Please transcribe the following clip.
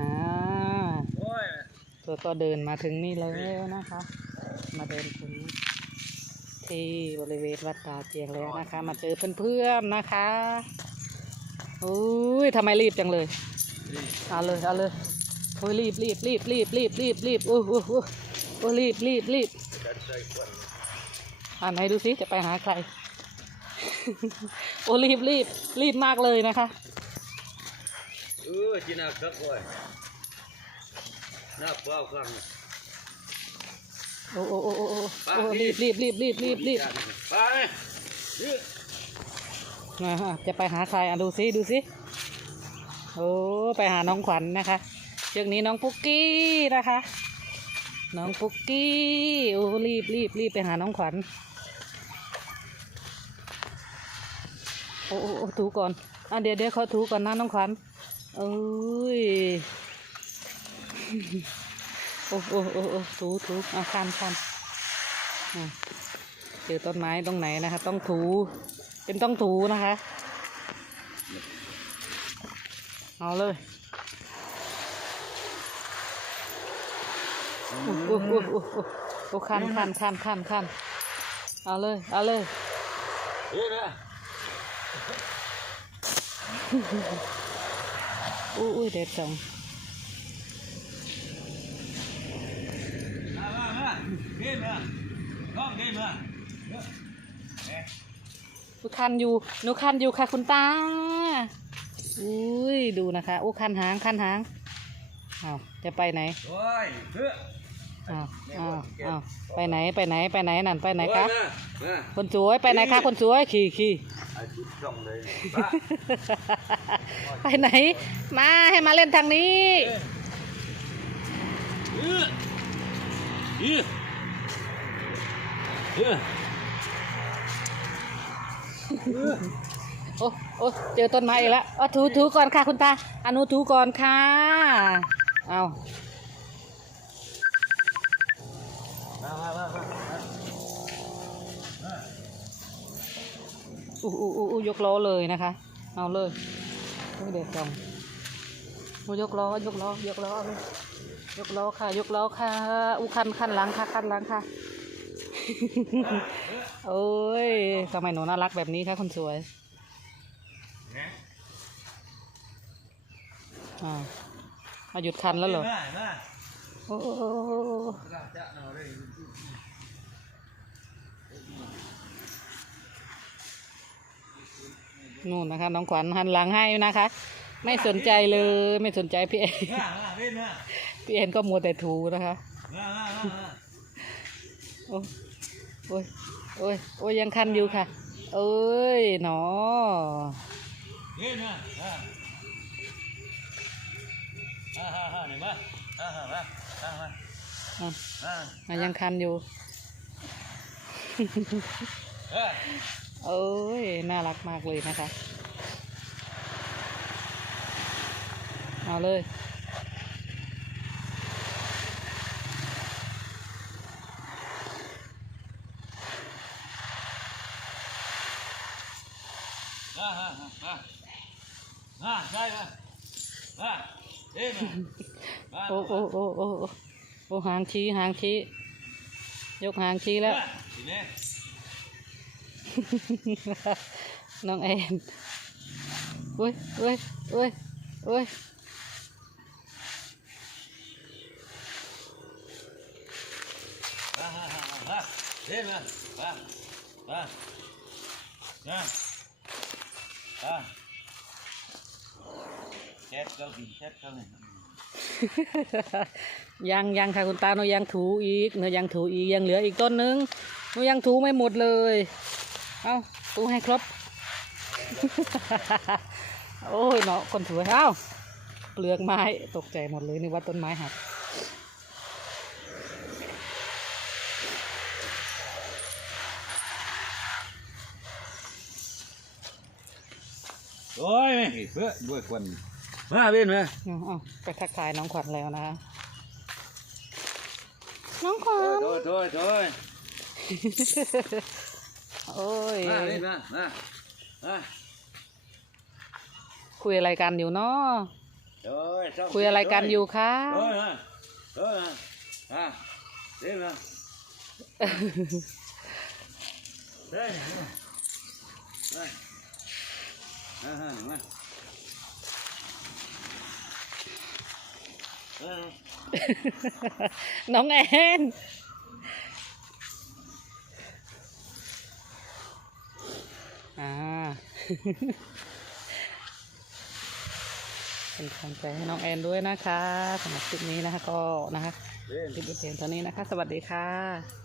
อ่าตัวก็เดินมาถึงนี่แล้วนะคะ มาเดินถึงที่บริเวณวัดตาเจียงแล้วนะคะ มาเจอเพื่อนๆนะคะอุ้ยทำไมรีบจังเลยเอาเลยเอาเลยโอ้ยรีบรีบรีบรีบรีบรีบรีบโอ้โหโอ้รีบรีบรีบอ่านไหนดูสิจะไปหาใคร โอ้รีบรีบรีบมากเลยนะคะ ออจีน่าครับโอ้ยน่าเปล่าครั้งโอ้โอ้โอ้โอ้โอ้โอ้รีบรีบรีบรีบรีบรีบไปเออนะฮะจะไปหาใครอะดูสิดูสิโอ้ไปหาน้องขวัญนะคะเชือกนี้น้องปุ๊กกี้นะคะ น้องปุ๊กกี้โอ้รีบรีบรีบไปหาน้องขวัญโอ้โอ้โอ้ถูก่อนอะเดี๋ยวเดี๋ยวเขาถูก่อนนะน้องขวัญ เอ้ย โอ้โอ้โอ้โอ้ถูถูอะคันคันเจอต้นไม้ตรงไหนนะคะ ต้องถู เป็นต้องถูนะคะ เอาเลยโอ้โหโอ้โอ้โอ้โอ้คันคันคันคันคันเอาเลย เอาเลยเออนะ อุ้ยอุ้ยเด็ดจังมามามาเดินมาน้องเดินมาเออเอ๊ะอุ้ยคันอยู่นุคันอยู่ค่ะคุณตา อุ้ยดูนะคะอู้คันหางคันหางเอาจะไปไหนโอ้ยเฮ้อเอาเอาเอาไปไหนไปไหนไปไหนนั่นไปไหนคะโอ้ยมาคนสวยไปไหนคะคนสวยขี่ขี่ไอ้ชุดจ้องเลยมาไปไหน มาให้มาเล่นทางนี้เออเออเออโอ้โอ้เจอต้นไม้อีกแล้วเอาถูถูก่อนค่ะคุณตาอนุถูก่อนค่ะ เอา มามามามาอู้อู้อู้อู้ยกล้อเลยนะคะ เอาเลยเด็กจังโอ้ยกล้อยกล้อยกล้อเลยยกล้อค่ะ ยกล้อค่ะอู้คันคันหลังค่ะคันหลังค่ะโอ้ยทำไมหนูน่ารักแบบนี้คะคนสวยอ่ามาหยุดคันแล้วเหรอ อ้โอ้โอ้โอ้โอ้จะเอาเลยนู่นนะคะ น้องขวัญหันหลังให้นะคะ ไม่สนใจเลยไม่สนใจพี่เอ็นมามาเล่นมาพี่เอ็นก็มัวแต่ถูนะคะมามามามาโอ้โอ้ยโอ้ยโอ้ยยังคันอยู่ค่ะ เอ้ยหนอเล่นมาอ่าอ่าฮ่าฮ่าเนี่ยมาอ่าฮ่ามา อ่ามาอะอ่าอะยังคันอยู่เออเอ้ย น่ารักมากเลยนะคะ เอาเลยอ่าฮ่าฮ่าฮ่าอ่าได้มาอ่าเล่นมามาโอ้โอ้โอ้โอ้โอ้โอ้หางชี้หางชี้ยกหางชี้แล้วทีนี้น้องแอนอุ้ยอุ้ยอุ้ยอุ้ยอ่าฮ่าฮ่าฮ่าเล่นมาอ่าอ่าอ่าอ่าเช็ดเกาหลีเช็ดเกาหลี ยังยังค่ะคุณตาหนูยังถูอีกหนูยังถูอีกยังเหลืออีกต้นนึงหนูยังถูไม่หมดเลย เอาถูให้ครบ โอ้ยเนาะคนสวยเอ้าเปลือกไม้ตกใจหมดเลยนึกว่าต้นไม้หักโอ้ยเพื่อด้วยคน มาเล่นมาเอาเอาไปทักทายน้องขวัญแล้วนะคะน้องขวัญโถโถโถโอ้ยมาเล่นมามามาคุยอะไรกันอยู่เนาะเอ้ยซ่งคุยอะไรกันอยู่คะเอ้ยเอ้ยอะเดี๋ยวนะเฮ้ยเฮ้ยอ่าฮะมาเออ น้องแอนอ่าเป็นกำลังใจให้น้องแอนด้วยนะคะสำหรับคลิปนี้นะคะก็นะคะคลิปเพียงเท่านี้นะคะ สวัสดีค่ะ